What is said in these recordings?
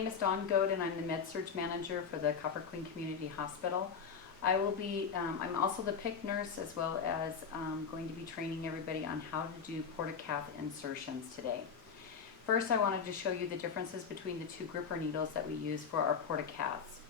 name is Dawn Goad and I'm the Med-Surg Manager for the Copper Queen Community Hospital. I'm also the PIC nurse, as well as going to be training everybody on how to do porta-cath insertions today. First, I wanted to show you the differences between the two gripper needles that we use for our porta-caths.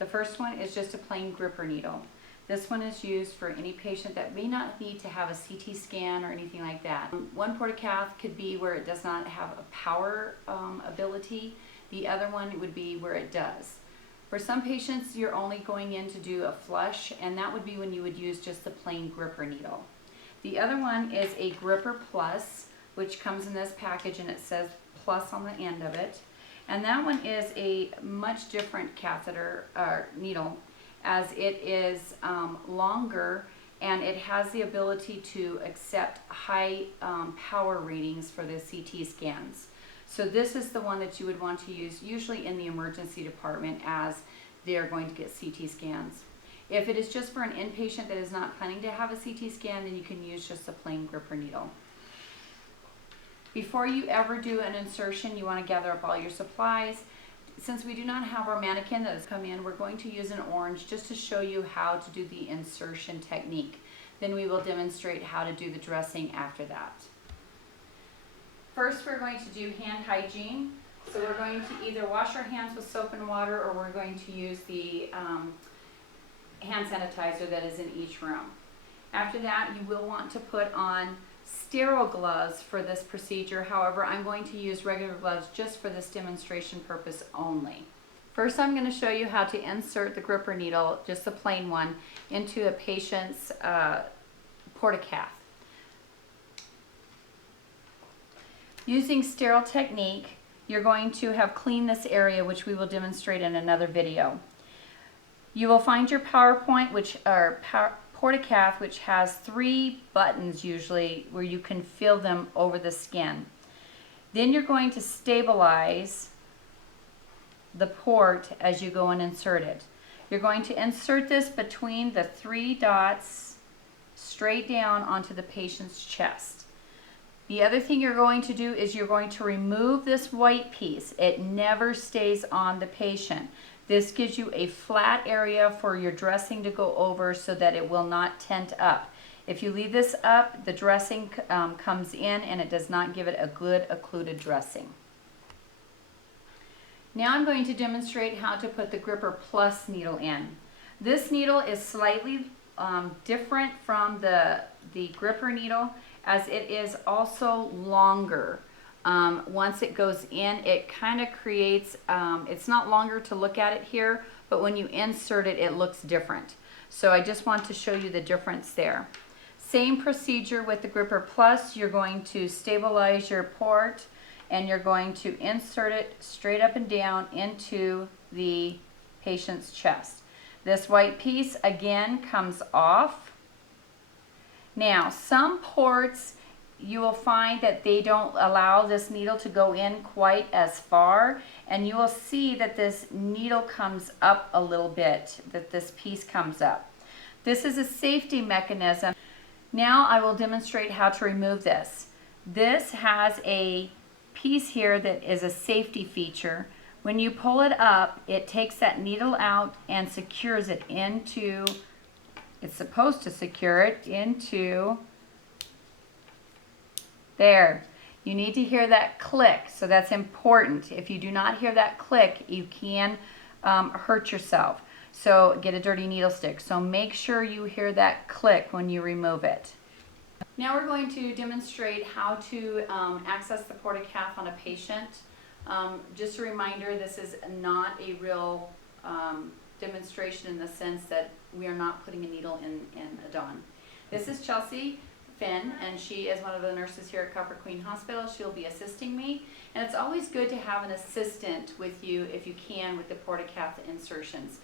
The first one is just a plain gripper needle. This one is used for any patient that may not need to have a CT scan or anything like that. One porta-cath could be where it does not have a power ability. The other one would be where it does. For some patients, you're only going in to do a flush, and that would be when you would use just the plain gripper needle. The other one is a Gripper Plus, which comes in this package and it says plus on the end of it. And that one is a much different catheter needle, as it is longer and it has the ability to accept high power ratings for the CT scans. So this is the one that you would want to use usually in the emergency department as they're going to get CT scans. If it is just for an inpatient that is not planning to have a CT scan, then you can use just a plain gripper needle. Before you ever do an insertion, you want to gather up all your supplies. Since we do not have our mannequin that has come in, we're going to use an orange just to show you how to do the insertion technique. Then we will demonstrate how to do the dressing after that. First, we're going to do hand hygiene. So we're going to either wash our hands with soap and water, or we're going to use the hand sanitizer that is in each room. After that, you will want to put on sterile gloves for this procedure. However, I'm going to use regular gloves just for this demonstration purpose only. First, I'm going to show you how to insert the gripper needle, just the plain one, into a patient's porta-cath. Using sterile technique, you're going to have cleaned this area, which we will demonstrate in another video. You will find your PowerPoint, which are porta-cath, which has 3 buttons usually where you can feel them over the skin. Then you're going to stabilize the port as you go and insert it. You're going to insert this between the 3 dots straight down onto the patient's chest. The other thing you're going to do is you're going to remove this white piece. It never stays on the patient. This gives you a flat area for your dressing to go over so that it will not tent up. If you leave this up, the dressing comes in and it does not give it a good occluded dressing. Now I'm going to demonstrate how to put the Gripper Plus needle in. This needle is slightly different from the gripper needle, as it is also longer. Once it goes in, it kind of creates, it's not longer to look at it here, but when you insert it, it looks different. So I just want to show you the difference there. Same procedure with the Gripper Plus. You're going to stabilize your port and you're going to insert it straight up and down into the patient's chest. This white piece again comes off. Now, some ports, you will find that they don't allow this needle to go in quite as far, and you will see that this needle comes up a little bit, that this piece comes up. This is a safety mechanism. Now I will demonstrate how to remove this. This has a piece here that is a safety feature. When you pull it up, it takes that needle out and secures it into, it's supposed to secure it into there. You need to hear that click, so that's important. If you do not hear that click, you can hurt yourself. So get a dirty needle stick. So make sure you hear that click when you remove it. Now we're going to demonstrate how to access the porta-cath on a patient. Just a reminder, this is not a real demonstration in the sense that we are not putting a needle in a Dawn. This is Chelsea Finn, and she is one of the nurses here at Copper Queen Hospital. She'll be assisting me, and it's always good to have an assistant with you if you can with the porta-cath insertions.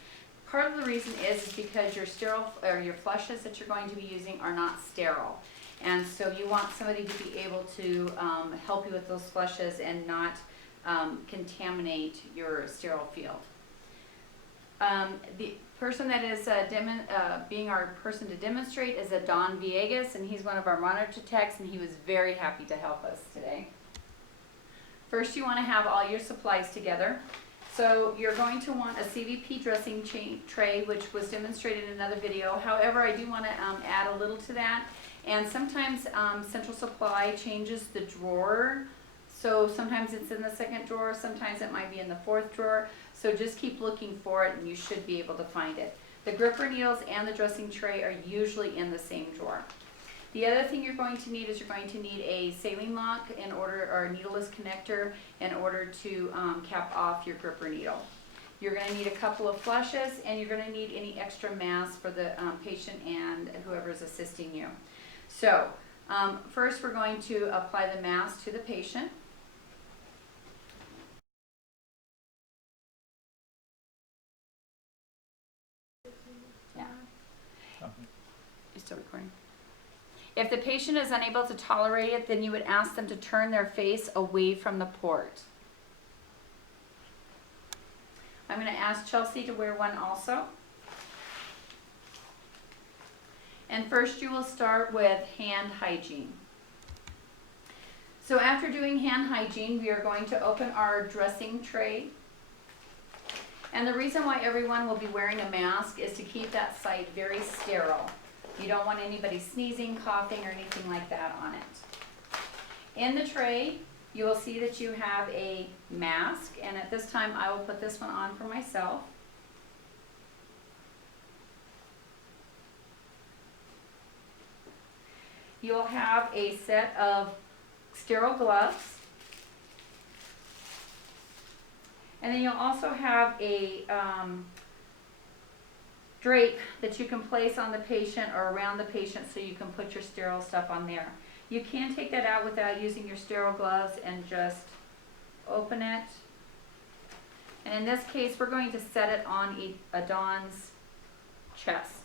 Part of the reason is because your sterile or your flushes that you're going to be using are not sterile, and so you want somebody to be able to help you with those flushes and not contaminate your sterile field. The person that is being our person to demonstrate is a Don Villegas, and he's one of our monitor techs, and he was very happy to help us today. First, you want to have all your supplies together. So you're going to want a CVP dressing tray, which was demonstrated in another video. However, I do want to add a little to that. And sometimes Central Supply changes the drawer. So sometimes it's in the second drawer, sometimes it might be in the fourth drawer. So just keep looking for it and you should be able to find it. The gripper needles and the dressing tray are usually in the same drawer. The other thing you're going to need is you're going to need a saline lock in order, or a needleless connector in order to cap off your gripper needle. You're going to need a couple of flushes, and you're going to need any extra masks for the patient and whoever is assisting you. So first we're going to apply the mask to the patient. Yeah. You're still recording. If the patient is unable to tolerate it, then you would ask them to turn their face away from the port. I'm going to ask Chelsea to wear one also. And first you will start with hand hygiene. So after doing hand hygiene, we are going to open our dressing tray. And the reason why everyone will be wearing a mask is to keep that site very sterile. You don't want anybody sneezing, coughing, or anything like that on it. In the tray, you will see that you have a mask, and at this time I will put this one on for myself. You will have a set of sterile gloves, and then you'll also have a drape that you can place on the patient or around the patient so you can put your sterile stuff on there. You can take that out without using your sterile gloves and just open it. And in this case, we're going to set it on a Dawn's chest,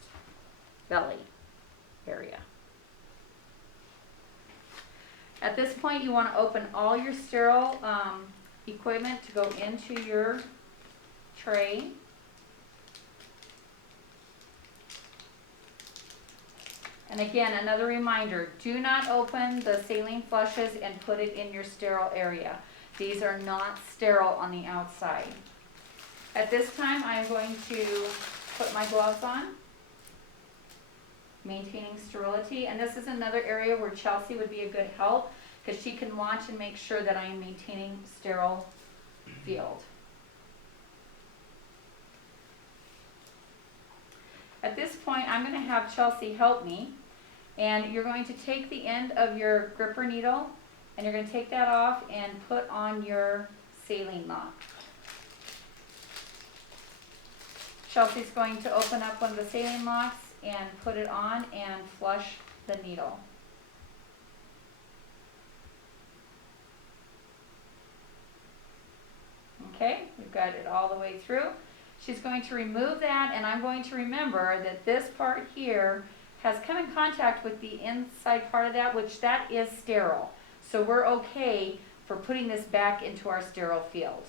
belly area. At this point, you want to open all your sterile equipment to go into your tray. And again, another reminder, do not open the saline flushes and put it in your sterile area. These are not sterile on the outside. At this time, I'm going to put my gloves on, maintaining sterility. And this is another area where Chelsea would be a good help because she can watch and make sure that I am maintaining sterile field. At this point, I'm going to have Chelsea help me. And you're going to take the end of your gripper needle and you're going to take that off and put on your saline lock. Chelsea's going to open up one of the saline locks and put it on and flush the needle. Okay, we've got it all the way through. She's going to remove that, and I'm going to remember that this part here has come in contact with the inside part of that, which that is sterile. So we're okay for putting this back into our sterile field.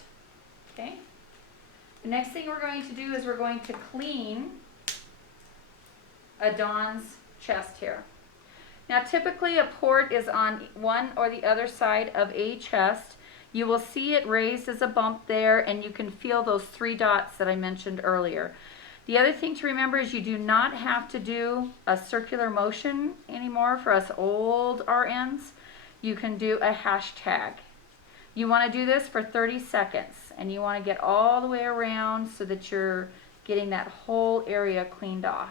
Okay? The next thing we're going to do is we're going to clean a Dawn's chest here. Now typically a port is on one or the other side of a chest. You will see it raised as a bump there, and you can feel those 3 dots that I mentioned earlier. The other thing to remember is you do not have to do a circular motion anymore for us old RNs. You can do a hashtag. You want to do this for 30 seconds, and you want to get all the way around so that you're getting that whole area cleaned off.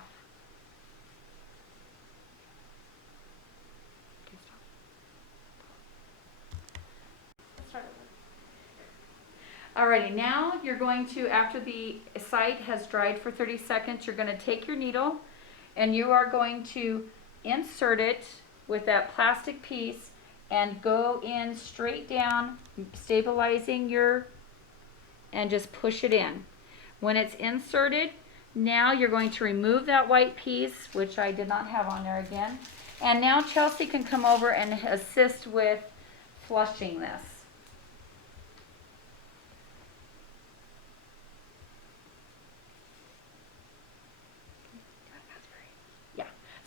Alrighty, now you're going to, after the site has dried for 30 seconds, you're going to take your needle and you are going to insert it with that plastic piece and go in straight down, stabilizing and just push it in. When it's inserted, now you're going to remove that white piece, which I did not have on there again. And now Chelsea can come over and assist with flushing this.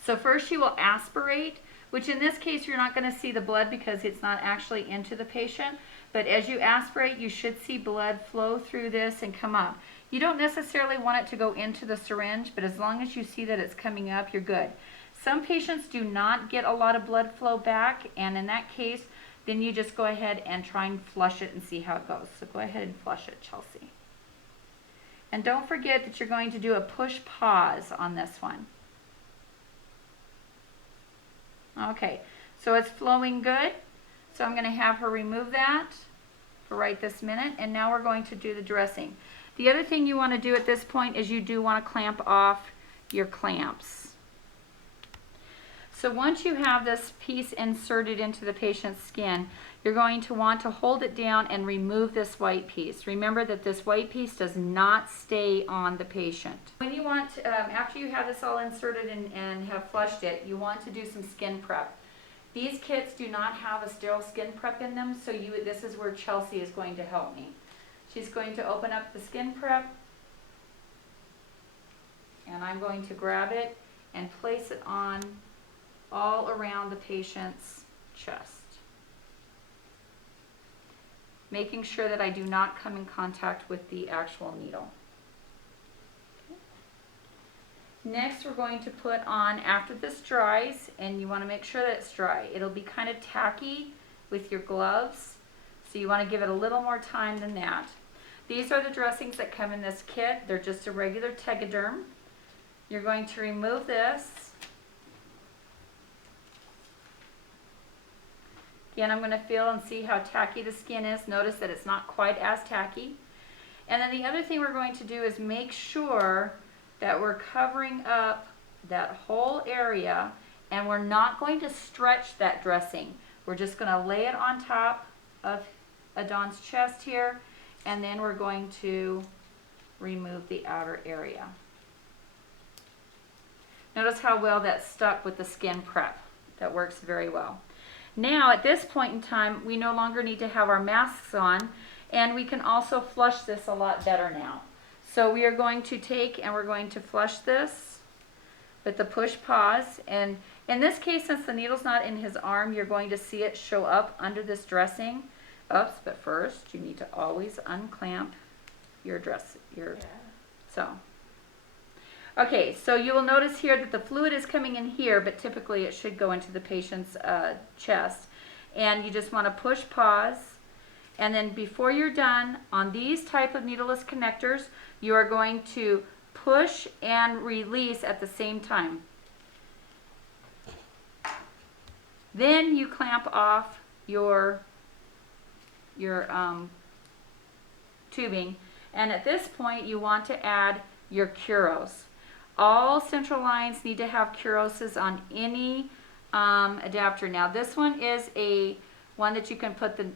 So first you will aspirate, which in this case you're not going to see the blood because it's not actually into the patient. but as you aspirate, you should see blood flow through this and come up. You don't necessarily want it to go into the syringe, but as long as you see that it's coming up, you're good. Some patients do not get a lot of blood flow back, and in that case, then you just go ahead and try and flush it and see how it goes. So go ahead and flush it, Chelsea. And don't forget that you're going to do a push pause on this one. Okay, so it's flowing good. So I'm going to have her remove that for right this minute, and now we're going to do the dressing. The other thing you want to do at this point is you do want to clamp off your clamps. So once you have this piece inserted into the patient's skin, you're going to want to hold it down and remove this white piece. Remember that this white piece does not stay on the patient. When you want, after you have this all inserted and have flushed it, you want to do some skin prep. These kits do not have a sterile skin prep in them, so this is where Chelsea is going to help me. She's going to open up the skin prep, and I'm going to grab it and place it on all around the patient's chest, making sure that I do not come in contact with the actual needle. Next, we're going to put on, after this dries, and you want to make sure that it's dry. It'll be kind of tacky with your gloves, so you want to give it a little more time than that. These are the dressings that come in this kit. They're just a regular Tegaderm. You're going to remove this. Again, I'm going to feel and see how tacky the skin is. Notice that it's not quite as tacky. And then the other thing we're going to do is make sure that we're covering up that whole area, and we're not going to stretch that dressing. We're just going to lay it on top of Adon's chest here, and then we're going to remove the outer area. Notice how well that's stuck with the skin prep. That works very well. Now at this point in time, we no longer need to have our masks on, and we can also flush this a lot better now. So we are going to take and we're going to flush this with the push pause, and in this case, since the needle's not in his arm, you're going to see it show up under this dressing. Oops, but first you need to always unclamp your dress, so. Okay, so you will notice here that the fluid is coming in here, but typically it should go into the patient's chest. And you just want to push pause. And then before you're done, on these type of needleless connectors, you are going to push and release at the same time. Then you clamp off your tubing. And at this point, you want to add your Curos. All central lines need to have Curoses on any adapter. Now this one is one that you can put the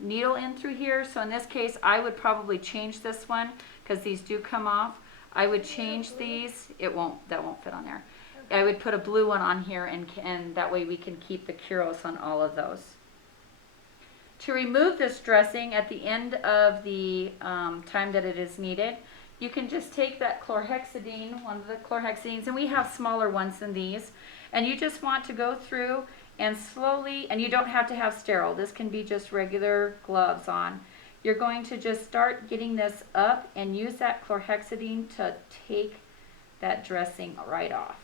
needle in through here. So in this case, I would probably change this one because these do come off. I would change these. That won't fit on there. I would put a blue one on here, and that way we can keep the Curos on all of those. To remove this dressing at the end of the time that it is needed, you can just take that chlorhexidine, one of the chlorhexidines, and we have smaller ones than these, and you just want to go through and slowly, and you don't have to have sterile, this can be just regular gloves on. You're going to just start getting this up and use that chlorhexidine to take that dressing right off.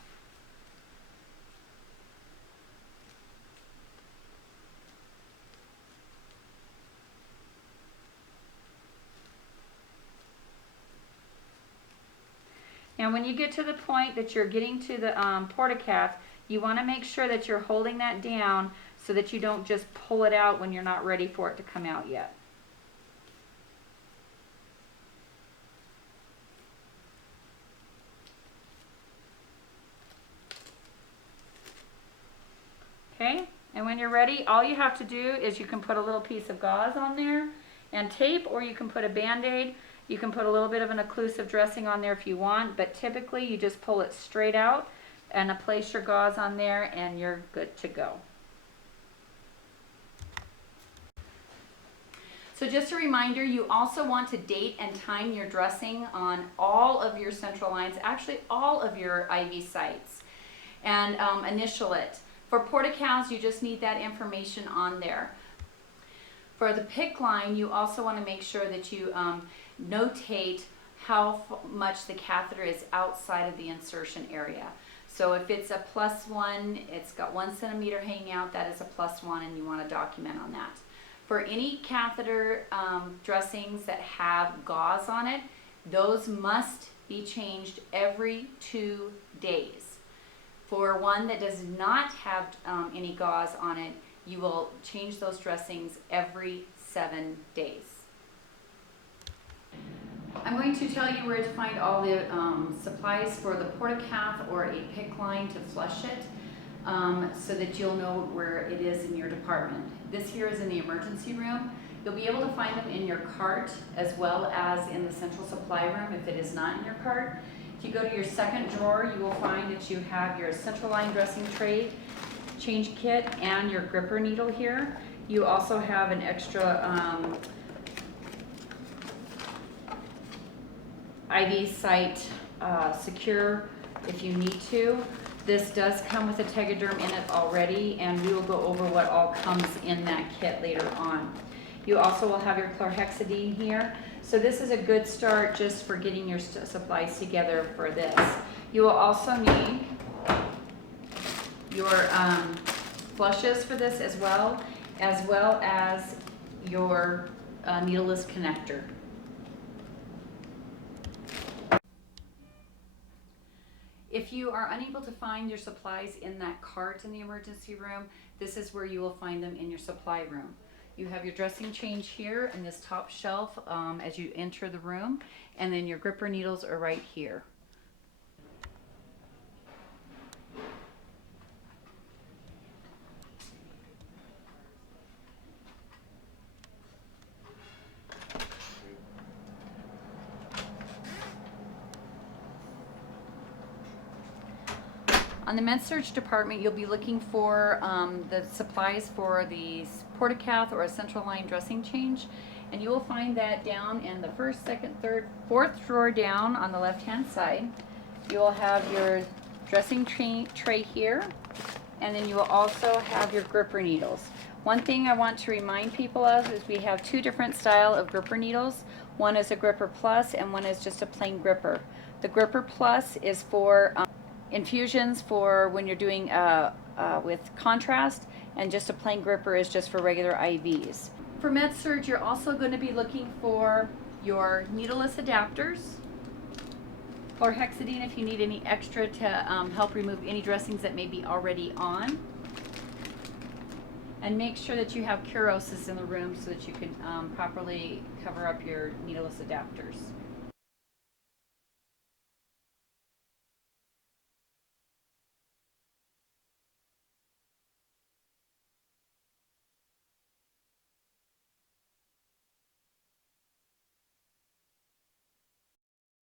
Now when you get to the point that you're getting to the portacath, you want to make sure that you're holding that down so that you don't just pull it out when you're not ready for it to come out yet. Okay, and when you're ready, all you have to do is you can put a little piece of gauze on there and tape, or you can put a Band-Aid. You can put a little bit of an occlusive dressing on there if you want, but typically you just pull it straight out and place your gauze on there and you're good to go. So just a reminder, you also want to date and time your dressing on all of your central lines, actually all of your IV sites, and initial it. For portacaths, you just need that information on there. For the PICC line, you also want to make sure that you notate how much the catheter is outside of the insertion area. So if it's a +1, it's got 1 centimeter hanging out, that is a +1, and you want to document on that. For any catheter dressings that have gauze on it, those must be changed every 2 days. For one that does not have any gauze on it, you will change those dressings every 7 days. I'm going to tell you where to find all the supplies for the portacath or a PICC line to flush it, so that you'll know where it is in your department. This here is in the emergency room. You'll be able to find them in your cart as well as in the central supply room if it is not in your cart. If you go to your second drawer, you will find that you have your central line dressing tray, change kit, and your gripper needle here. You also have an extra IV site secure if you need to. This does come with a Tegaderm in it already, and we will go over what all comes in that kit later on. You also will have your chlorhexidine here. So this is a good start just for getting your supplies together for this. You will also need your flushes for this as well as your needleless connector. If you are unable to find your supplies in that cart in the emergency room, this is where you will find them in your supply room. You have your dressing change here in this top shelf as you enter the room, and then your gripper needles are right here. On the med-surg department, you'll be looking for the supplies for the portacath or a central line dressing change, and you will find that down in the first, second, third, fourth drawer down on the left-hand side. You will have your dressing tray here, and then you will also have your gripper needles. One thing I want to remind people of is we have 2 different style of gripper needles. One is a gripper plus, and one is just a plain gripper. The gripper plus is for infusions for when you're doing with contrast, and just a plain gripper is just for regular IVs. For med-surg, you're also going to be looking for your needleless adapters, chlorhexidine if you need any extra to help remove any dressings that may be already on, and make sure that you have Curoses in the room so that you can properly cover up your needleless adapters.